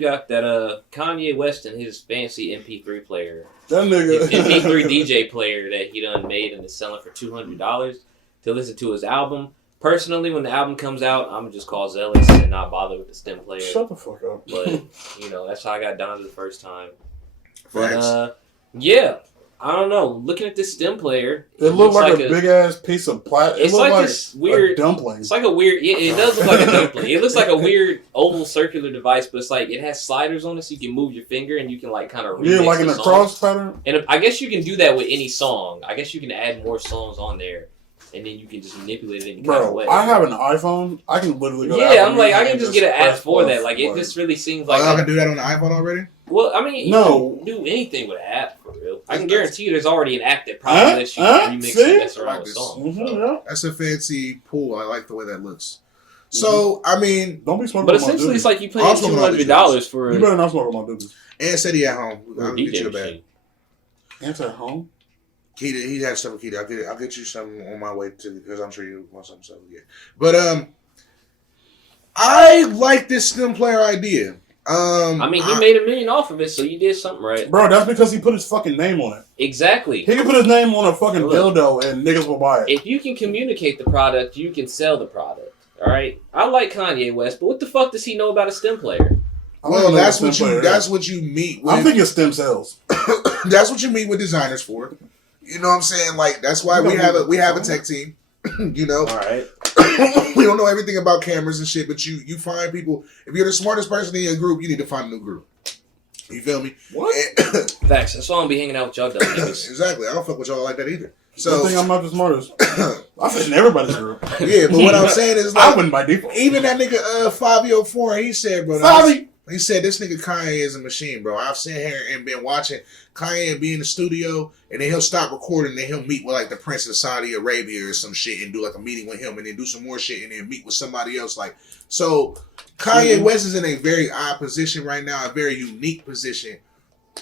got that Kanye West and his fancy MP3 player. That nigga. MP3 DJ player that he done made and is selling for $200 to listen to his album. Personally, when the album comes out, I'm just call Zealous and not bother with the stem player. Shut the fuck up. But, that's how I got Donda the first time. But, yeah. I don't know. Looking at this stem player, it looked like a big ass piece of plastic. It's like this weird dumpling. It's like a weird. Yeah, it does look like a dumpling. It looks like a weird oval circular device, but it's like it has sliders on it, so you can move your finger and you can like kind of remix like in a cross pattern. And I guess you can do that with any song. I guess you can add more songs on there, and then you can just manipulate it in kind of way. I have an iPhone. I can literally go. Yeah, I'm like I can just get an app for that. Like it just really seems like I can do that on the iPhone already. Well, I mean, you can do anything with an app for real. I can guarantee you, there's already an app that probably lets you remix and mess around with songs. So. That's a fancy pool. I like the way that looks. So I mean, don't be smoking. But essentially, it's like you paying $200 for. You better not smoke on my doobies. And said he at home. I'll get you the bag. Ant's at home. He had some with Keita. I'll get you some on my way to because I'm sure you want some. So yeah. But I like this stem player idea. I mean, he made $1 million off of it, so you did something right. Bro, that's because he put his fucking name on it. Exactly. He can put his name on a fucking dildo and niggas will buy it. If you can communicate the product, you can sell the product. All right? I like Kanye West, but what the fuck does he know about a stem player? Well, that's what you meet with. I'm thinking stem cells. That's what you meet with designers for. You know what I'm saying? Like that's why we have a tech team. All right. We don't know everything about cameras and shit, but you find people. If you're the smartest person in your group, you need to find a new group. You feel me? What? Facts. That's why I'm be hanging out with y'all dumb niggas. Exactly. I don't fuck with y'all like that either. So I think I'm not the smartest. I fit in everybody's group. Yeah, but what I'm saying is like I wouldn't by default. Even that nigga Fabio Foreign, he said, bro. He said this nigga Kanye is a machine, bro. I've sat here and been watching Kanye be in the studio, and then he'll stop recording, and then he'll meet with like the Prince of Saudi Arabia or some shit, and do like a meeting with him, and then do some more shit, and then meet with somebody else. Like so, Kanye West is in a very odd position right now, a very unique position,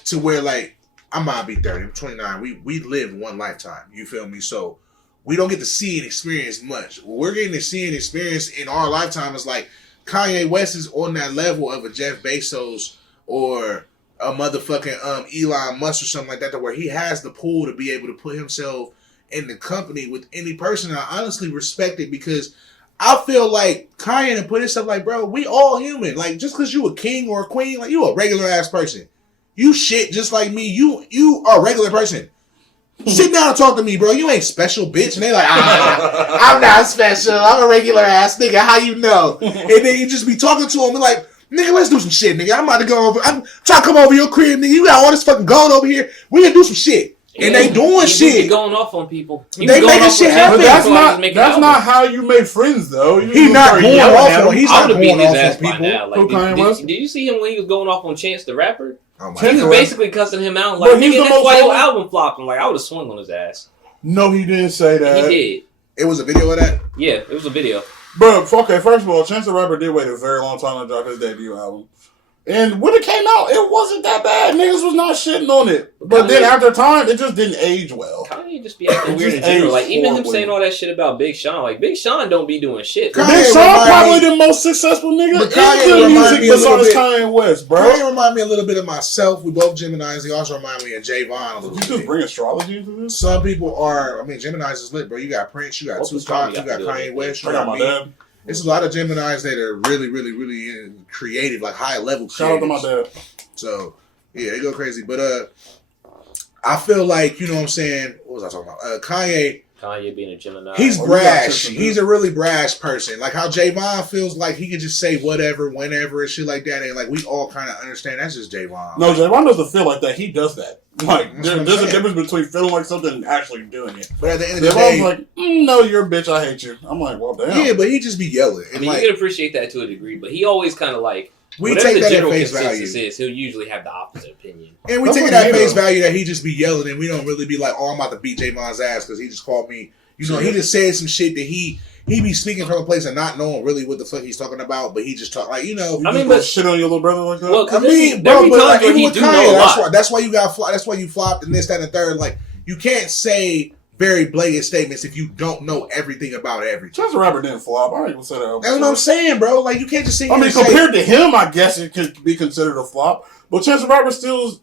to where like I might be 30, I'm 29. We live one lifetime. You feel me? So we don't get to see and experience much. What we're getting to see and experience in our lifetime is like. Kanye West is on that level of a Jeff Bezos or a motherfucking Elon Musk or something like that, to where he has the pull to be able to put himself in the company with any person. I honestly respect it because I feel like Kanye and put himself like, bro, we all human. Like just because you a king or a queen, like you a regular ass person. You shit just like me. You are a regular person. Sit down and talk to me, bro. You ain't special, bitch. And they like, I'm not special. I'm a regular ass nigga. How you know? And then you just be talking to him and like, nigga, let's do some shit, nigga. I'm about to go over. I'm trying to come over your crib, nigga. You got all this fucking gold over here. We can do some shit. And they doing shit. He going off on people. They making shit happen. But that's not how you make friends, though. He's not going off on. He's not going off on people. Did you see him when he was going off on Chance the Rapper? Oh he was basically cussing him out like, nigga, that's why your album flopped. I'm like, I would have swung on his ass. No, he didn't say that. He did. It was a video of that? Yeah, it was a video. Bro, okay, first of all, Chance the Rapper did wait a very long time to drop his debut album. And when it came out, it wasn't that bad. Niggas was not shitting on it. But then after time, it just didn't age well. Kanye just be acting weird in general. Like, even him saying all that shit about Big Sean. Like, Big Sean don't be doing shit. Big Sean probably the most successful nigga in music besides Kanye West, bro. Kanye remind me a little bit of myself. We both Geminis. He also remind me of Javon a little bit. You just bring astrology into this? Some people are, Geminis is lit, bro. You got Prince, you got Tupac, you got Kanye West, you got my dad. There's a lot of Geminis that are really, really, really creative, like high level. Shout out to my dad. So yeah, they go crazy. But I feel like, you know what I'm saying. What was I talking about? Kanye being a Gemini. He's brash. He's a really brash person. Like how Javon feels like he can just say whatever, whenever, and shit like that. And like we all kind of understand that's just Javon. No, Javon doesn't feel like that. He does that. Like there's a difference between feeling like something and actually doing it. But at the end of the day, like, no, you're a bitch. I hate you. I'm like, well, damn. Yeah, but he just be yelling. I mean, you can appreciate that to a degree, but he always kind of like. We take that at face value. He'll usually have the opposite opinion. And we take it at face value that he just be yelling, and we don't really be like, oh, I'm about to beat Javon's ass because he just called me. You know, he just said some shit that he be speaking from a place of not knowing really what the fuck he's talking about, but he just talk like, you know. I mean, but shit on your little brother like that. Well, I mean, bro, but like, even with Kanye, that's why you got. That's why you flopped and this, that, and the third. Like, you can't say very blatant statements if you don't know everything about everything. Chance the Rapper didn't flop. I ain't gonna say that. That's what I'm saying, bro. Like, you can't just say. I mean, compared to him, I guess it could be considered a flop. But Chance the Rapper still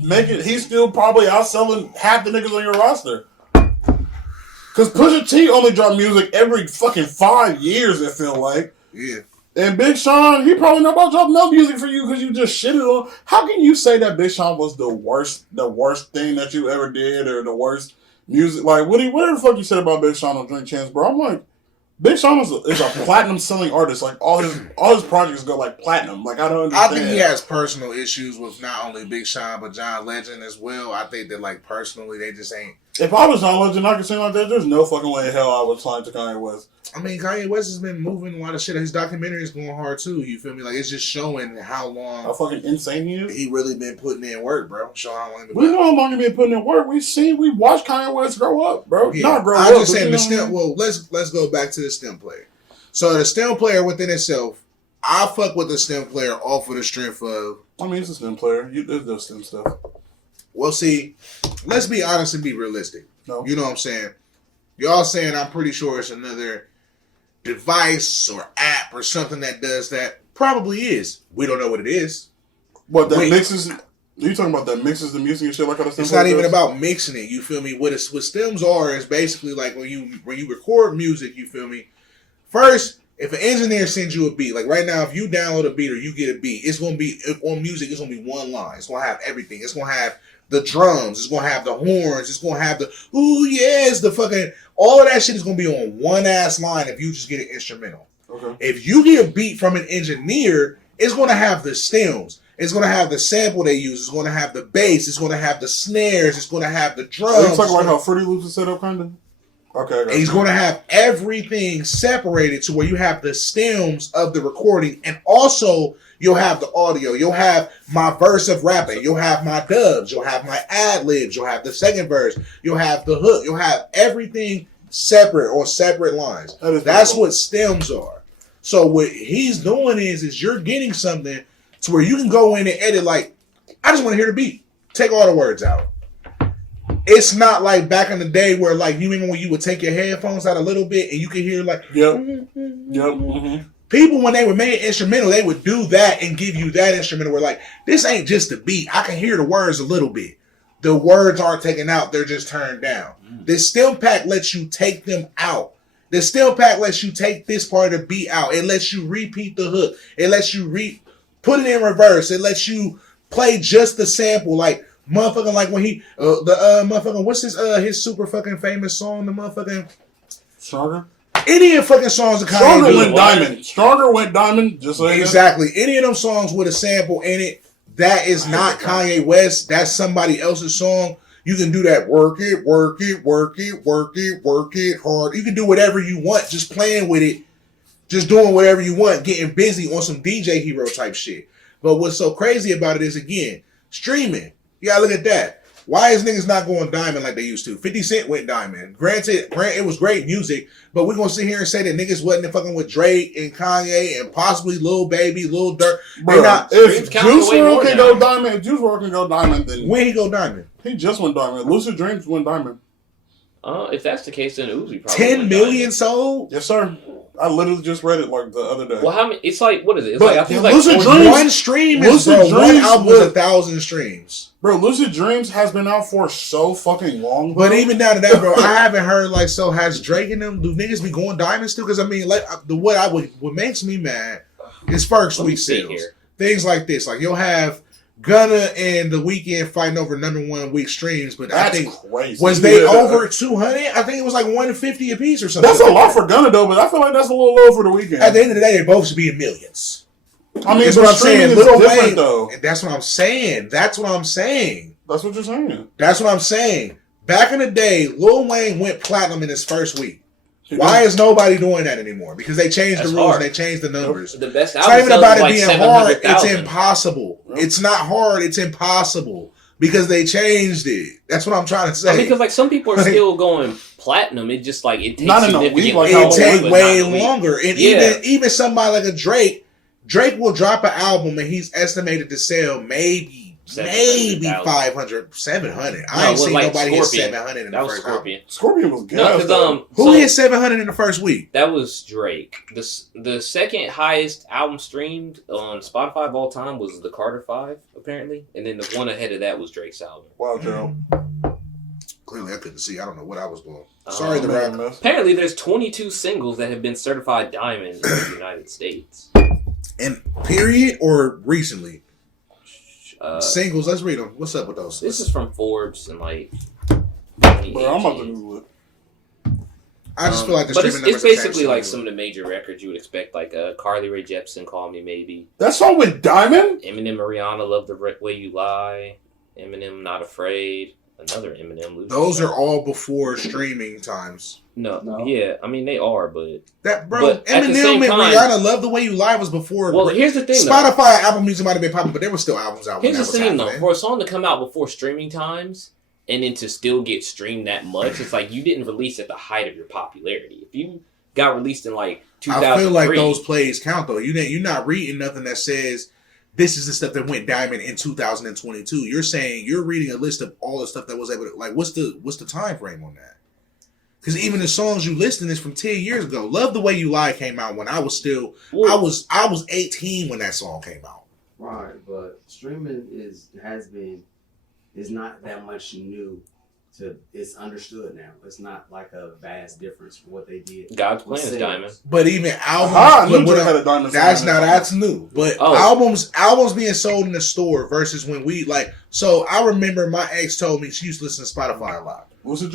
he's still probably outselling half the niggas on your roster. Because Pusha T only dropped music every fucking 5 years, it feel like. Yeah. And Big Sean, he probably not about to drop no music for you because you just shitted on. How can you say that Big Sean was the worst thing that you ever did or the worst music? Like, whatever the fuck you said about Big Sean on Drink Champs, bro? I'm like, Big Sean is a platinum selling artist. Like, all his projects go like platinum. Like, I don't understand. I think he has personal issues with not only Big Sean but John Legend as well. I think that, like, personally, they just ain't. If I was John Legend, I could sing like that. There's no fucking way in hell I would sign to Kanye West. I mean, Kanye West has been moving a lot of shit. His documentary is going hard too. You feel me? Like, it's just showing how long How fucking insane he is. he really been putting in work, bro. Showing how long. We know how long he been putting in work. We watched Kanye West grow up, bro. Yeah. Not grow up. I'm just saying you the know stem. Well, let's go back to the stem player. So the stem player within itself, I fuck with the stem player off of the strength of. I mean, it's a stem player. There's no stem stuff. Well, see, let's be honest and be realistic. No. You know what I'm saying? Y'all saying I'm pretty sure it's another device or app or something that does that. Probably is. We don't know what it is. What, that mixes... Are you talking about that mixes the music and shit like how the stem It's not player even does? about mixing it. You feel me? What stems are is basically like when you record music, you feel me? First, if an engineer sends you a beat, like right now, if you download a beat or you get a beat, it's going to be, on music, it's going to be one line. It's going to have everything. It's going to have the drums. It's going to have the horns. It's going to have the, ooh, yes, the fucking, all of that shit is going to be on one ass line if you just get an instrumental. Okay. If you get a beat from an engineer, it's going to have the stems. It's going to have the sample they use. It's going to have the bass. It's going to have the snares. It's going to have the drums. Are you talking like how Fruity Loops is set up, kind of? Okay. And he's going to have everything separated to where you have the stems of the recording, and also you'll have the audio. You'll have my verse of rapping. You'll have my dubs. You'll have my ad-libs. You'll have the second verse. You'll have the hook. You'll have everything separate or separate lines. That's what stems are. So what he's doing is you're getting something to where you can go in and edit, like, I just want to hear the beat. Take all the words out. It's not like back in the day where, like, you remember when you would take your headphones out a little bit and you could hear, like, People, when they were made instrumental, they would do that and give you that instrumental where, like, this ain't just the beat. I can hear the words a little bit. The words aren't taken out. They're just turned down. This stem pack lets you take them out. The stem pack lets you take this part of the beat out. It lets you repeat the hook. It lets you put it in reverse. It lets you play just the sample, like, motherfucking, like when he motherfucking, what's his super fucking famous song, the motherfucking Stronger? Any of fucking songs of Kanye. Stronger went diamond. Stronger went diamond, just like exactly. Any of them songs with a sample in it, that is not Kanye West. That's somebody else's song. You can do that, work it, work it, work it, work it, work it hard. You can do whatever you want, just playing with it, just doing whatever you want, getting busy on some DJ Hero type shit. But what's so crazy about it is, again, streaming. You gotta look at that. Why is niggas not going diamond like they used to? 50 Cent went diamond. Granted, it was great music, but we're gonna sit here and say that niggas wasn't fucking with Drake and Kanye and possibly Lil Baby, Lil Durk. Bro, if Juice WRLD can go diamond, if Juice WRLD can go diamond, then when he go diamond? He just went diamond. Lucid Dreams went diamond. If that's the case, then Uzi probably 10 million sold? Yes, sir. I literally just read it like the other day. Well, how many? It's like, what is it? It's But like, I think Lucid it's Dreams, one stream is, Lucid bro, one Dreams album was 1,000 streams. Bro, Lucid Dreams has been out for so fucking long, bro. But even down to that, bro, I haven't heard, like, so has Drake and them, do niggas be going diamond still? Because, I mean, like, what makes me mad is first week sales. Things like this. Like, you'll have Gunna and The Weeknd fighting over number 1 week streams, but that's I think crazy. Was they over 200? I think it was like 150 a piece or something. That's a lot for Gunna though, but I feel like that's a little low for The Weeknd. At the end of the day, they both should be in millions. I mean, that's what I'm saying. Lil Wayne, though. That's what I'm saying. That's what I'm saying. That's what you're saying. That's what I'm saying. Back in the day, Lil Wayne went platinum in his first week. Why is nobody doing that anymore? Because they changed the rules and they changed the numbers. The best it's not even about it like being hard. It's impossible. Yep. It's not hard. It's impossible because they changed it. That's what I'm trying to say. I mean, because like some people are still going platinum. It just like it takes not in a week. Like it takes way longer. And even somebody like a Drake will drop an album and he's estimated to sell maybe maybe 700,000. 500, 700. I ain't seen nobody hit 700 in the first Scorpion. Scorpion was good. No, who hit 700 in the first week? That was Drake. The second highest album streamed on Spotify of all time was the Carter 5, apparently. And then the one ahead of that was Drake's album. Wow, Joe. Clearly, I couldn't see. I don't know what I was doing. Sorry, the rap. Apparently, there's 22 singles that have been certified diamond in the United States. And period or recently? Singles, let's read them. What's up with those? This is from Forbes and like. Bro, I'm about to Google it. I just feel like the but streaming it's basically like some of the major records you would expect, like Carly Rae Jepsen, "Call Me Maybe." That song with Diamond? Eminem, Rihanna, "Love the Way You Lie." Eminem, "Not Afraid." Another Eminem. Those are all before streaming times. No, yeah, I mean they are, but Eminem and Rihanna, "Love the Way You Lie" was before. Well, here's the thing. Spotify and Apple Music might have been popping, but there were still albums out. Here's the thing, though. For a song to come out before streaming times and then to still get streamed that much, it's like you didn't release at the height of your popularity. If you got released in like 2003, I feel like those plays count though. You're not reading nothing that says this is the stuff that went diamond in 2022. You're saying you're reading a list of all the stuff that was able to, like, what's the time frame on that? Because even the songs you listing is from 10 years ago. "Love the Way You Lie" came out when I was still I was 18 when that song came out. Right, but streaming is not that much new. It's understood now. It's not like a vast difference for what they did. God's Plan is diamond. But even albums, had a diamond. That's new. But albums being sold in the store versus when we like. So I remember my ex told me she used to listen to Spotify a lot.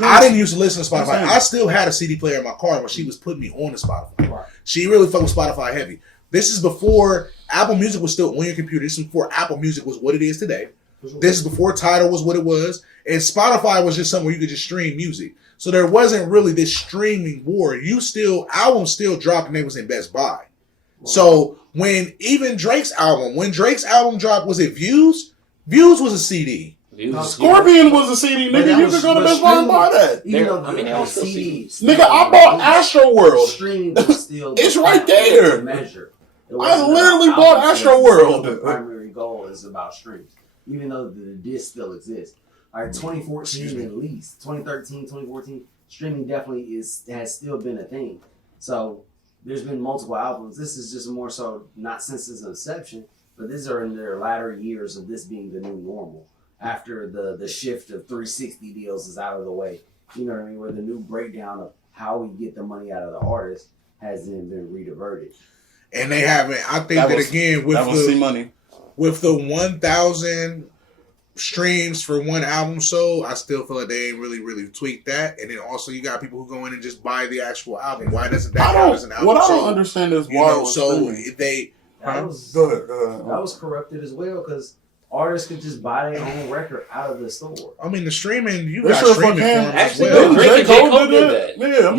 I didn't used to listen to Spotify. I still had a CD player in my car when she was putting me on the Spotify. Right. She really fucked with Spotify heavy. This is before Apple Music was still on your computer. This is before Apple Music was what it is today. This is before Tidal was what it was. And Spotify was just something where you could just stream music. So there wasn't really this streaming war. Albums still dropped and they was in Best Buy. Wow. So when Drake's album dropped, was it Views? Views was a CD. Scorpion was a CD. Nigga, you could go to Best Buy and buy that. Nigga, I bought Astro World. Streaming was still it's right there. I literally bought Astro World. The primary goal is about streams. Even though the disc still exists. All right, 2014 at least. 2013, 2014, streaming definitely has still been a thing. So there's been multiple albums. This is just more so not since its inception, but these are in their latter years of this being the new normal. After the shift of 360 deals is out of the way. You know what I mean? Where the new breakdown of how we get the money out of the artist has then been rediverted. And they haven't. I think that again with the 1,000 streams for one album sold, I still feel like they ain't really tweaked that. And then also you got people who go in and just buy the actual album. Why doesn't that count as an album? What I don't understand is why. That was corrupted as well because artists could just buy their own record out of the store. I mean, the streaming, you got streaming forms as well. Drake and J. Cole did that. Yeah,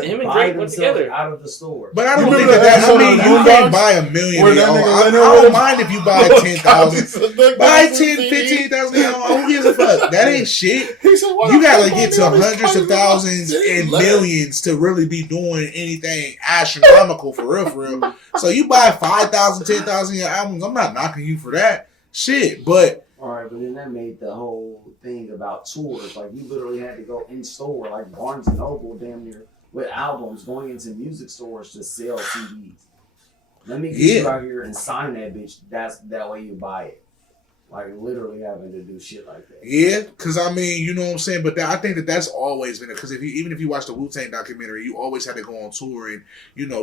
him and Drake went together out of the store. But I don't think that. I mean, you can't buy $1 million. I don't mind if you buy 10,000. Buy 10, 15,000. Who gives a fuck? That ain't shit. You gotta get to hundreds of thousands and millions to really be doing anything astronomical for real. So you buy 5,000, 10,000 your albums. I'm not knocking you for that. Shit, but alright, but then that made the whole thing about tours. Like you literally had to go in store, like Barnes and Noble, damn near with albums going into music stores to sell CDs. Let me get you out here and sign that bitch. That way you buy it. Like literally having to do shit like that. Yeah, because I mean, you know what I'm saying. But I think that's always been it. Because even if you watch the Wu-Tang documentary, you always had to go on tour and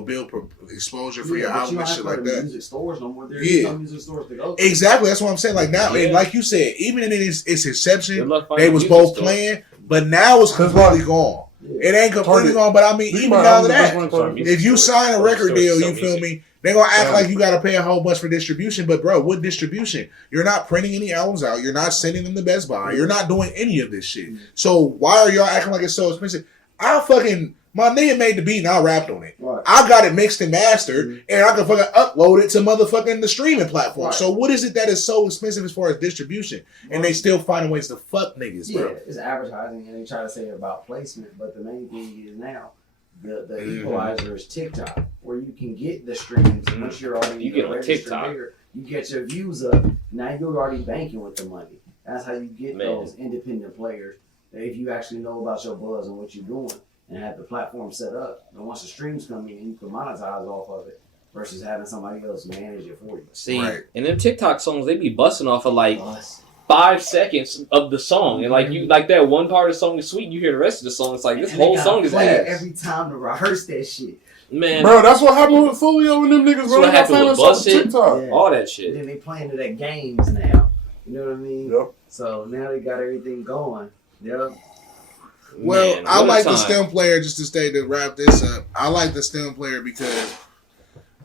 build exposure for your album and shit like that. Music stores no more. There's no music stores to go to. Exactly, that's what I'm saying. Like now, like you said, even in its inception, they was both playing, but now it's completely gone. Yeah. It ain't completely gone, but I mean, even down to that, if you sign a record deal, you feel me? They're going to act like you got to pay a whole bunch for distribution. But, bro, what distribution? You're not printing any albums out. You're not sending them to Best Buy. You're not doing any of this shit. So why are y'all acting like it's so expensive? My nigga made the beat and I rapped on it. Right. I got it mixed and mastered and I can fucking upload it to motherfucking the streaming platform. Right. So what is it that is so expensive as far as distribution? And they still finding ways to fuck niggas, bro. Yeah, it's advertising and they try to say about placement. But the main thing is now, the equalizer is TikTok, where you can get the streams once you're already you get on TikTok. Bigger, You get your views up. Now you're already banking with the money. That's how you get those independent players. If you actually know about your buzz and what you're doing and have the platform set up, and once the streams come in, you can monetize off of it versus having somebody else manage it for you. See, and them TikTok songs, they be busting off of like 5 seconds of the song, and like you like that one part of the song is sweet. You hear the rest of the song, it's like this whole song is ass. Every time to rehearse that shit. Man, bro, that's what happened with Fulio and them niggas. That's what happened with Busted, TikTok. all that shit. And then they playing it at games now. You know what I mean? Yep. So now they got everything going. Yep. Well, Man, I like the time. STEM player, just to stay to wrap this up. I like the STEM player because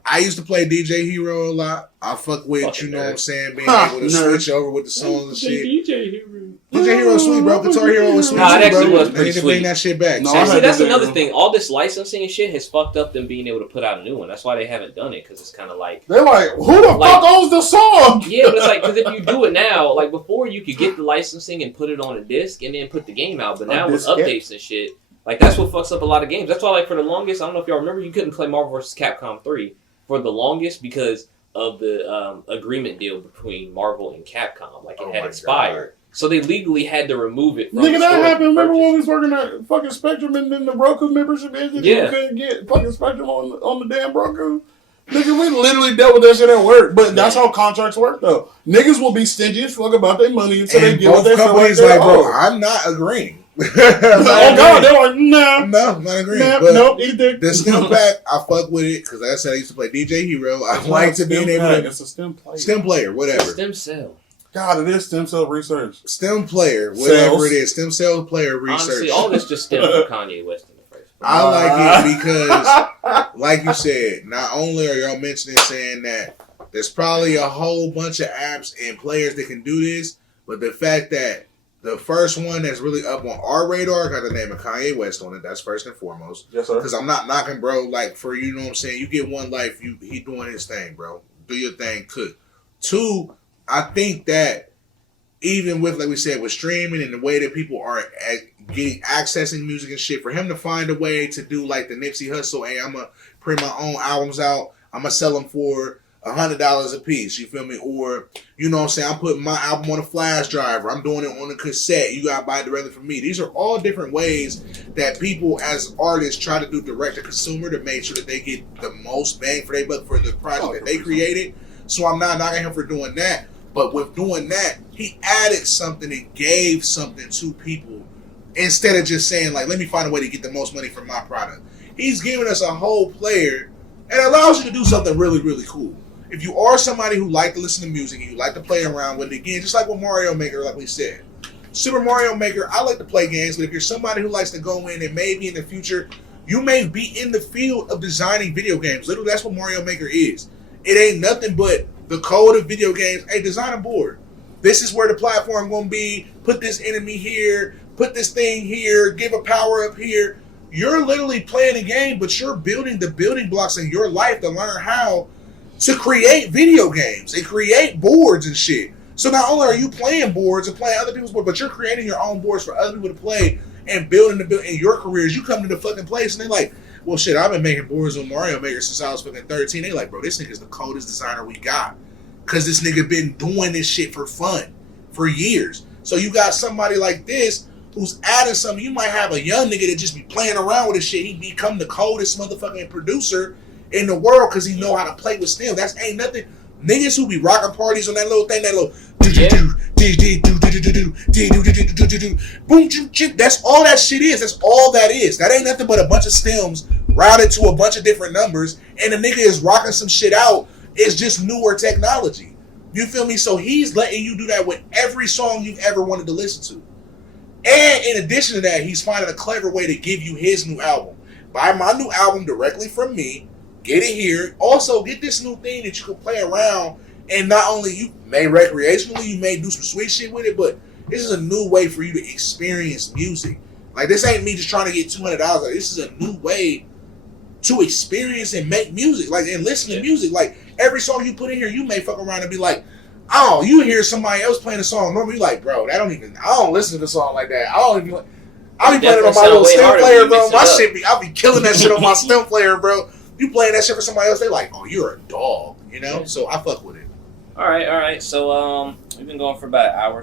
I used to play DJ Hero a lot. I fuck with, Fucking you know nerd. what I'm saying, being able to switch over with the songs and shit. DJ Hero. DJ Hero was sweet, bro. Guitar Hero was sweet. Nah, it actually bro. was They pretty need to sweet. bring that shit back. No, See, that's DJ another Hero. thing. All this licensing and shit has fucked up them being able to put out a new one. That's why they haven't done it, because it's kind of like... They're like, who the Like- fuck owns the song? Yeah, but it's like, because if you do it now, like before you could get the licensing and put it on a disc and then put the game out, but now with diskette. updates and shit, like that's what fucks up a lot of games. That's why, like, for the longest, I don't know if y'all remember, you couldn't play Marvel vs. Capcom 3 for the longest because of the agreement deal between Marvel and Capcom. Like, it had expired. So they legally had to remove it from Nigga, the that store happened. to Remember purchase. when we was working at fucking Spectrum and then the Roku membership ended? Yeah. You couldn't get fucking Spectrum on the damn Roku? Nigga, we literally dealt with that shit at work. But that's how contracts work, though. Niggas will be stingy as fuck about their money until they And get what both they feel like companies they like, bro, owe. I'm not agreeing. Oh, God, they're like, nah. No, I'm not agreeing. Nah, But nope, eat dick. the STEM pack, I fuck with it because, like I said, I used to play DJ Hero. I It's like not to being STEM able pack, to it's a STEM player. STEM player, whatever. Stem cell. God, it is stem cell research. STEM player, whatever Cells. it is. STEM cell player research. Honestly, all this just stemmed from Kanye West in the first place. I like it because, like you said, not only are y'all mentioning saying that there's probably a whole bunch of apps and players that can do this, but the fact that the first one that's really up on our radar got the name of Kanye West on it. That's first and foremost. Yes, sir. Because I'm not knocking, bro. Like, for, you know what I'm saying, you get one life, he doing his thing, bro. Do your thing, cook. Two, I think that even with, like we said, with streaming and the way that people are getting accessing music and shit, for him to find a way to do like the Nipsey Hussle, hey, I'm gonna print my own albums out, I'm gonna sell them for $100 a piece, you feel me? Or, you know what I'm saying, I'm putting my album on a flash drive, or I'm doing it on a cassette, you gotta buy it directly from me. These are all different ways that people as artists try to do direct to consumer to make sure that they get the most bang for their buck for the project that they created. So I'm not knocking him for doing that. But with doing that, he added something and gave something to people instead of just saying, like, let me find a way to get the most money from my product. He's giving us a whole player and allows you to do something really, really cool. If you are somebody who like to listen to music and you like to play around with it, again, just like with Mario Maker, like we said. Super Mario Maker, I like to play games, but if you're somebody who likes to go in and maybe in the future, you may be in the field of designing video games. Literally, that's what Mario Maker is. It ain't nothing but the code of video games. Hey, design a board. This is where the platform gonna be. Put this enemy here. Put this thing here. Give a power up here. You're literally playing a game, but you're building the building blocks in your life to learn how to create video games and create boards and shit. So not only are you playing boards and playing other people's boards, but you're creating your own boards for other people to play and building in your careers. You come to the fucking place and they're like, well, shit, I've been making boards on Mario Maker since I was fucking 13. They like, bro, this nigga's the coldest designer we got. Because this nigga been doing this shit for fun for years. So you got somebody like this who's adding something. You might have a young nigga that just be playing around with this shit. He become the coldest motherfucking producer in the world because he know how to play with STEM. That's ain't nothing. Niggas who be rocking parties on that little thing, that little boom, chip. That's all that shit is. That's all that is. That ain't nothing but a bunch of stems routed to a bunch of different numbers, and the nigga is rocking some shit out. It's just newer technology. You feel me? So he's letting you do that with every song you've ever wanted to listen to. And in addition to that, he's finding a clever way to give you his new album. Buy my new album directly from me. Get it here. Also, get this new thing that you can play around. And not only you may recreationally, you may do some sweet shit with it, but this is a new way for you to experience music. Like, this ain't me just trying to get $200. Like, this is a new way to experience and make music. Like, and listen to music. Like, every song you put in here, you may fuck around and be like, oh, you hear somebody else playing a song. Normally, you like, bro, I don't listen to the song like that. I be playing it on my little stem player, bro. My shit I'll be killing that shit on my stem player, bro. You playing that shit for somebody else, they like, oh, you're a dog, you know? So I fuck with it. All right. So we've been going for about an hour.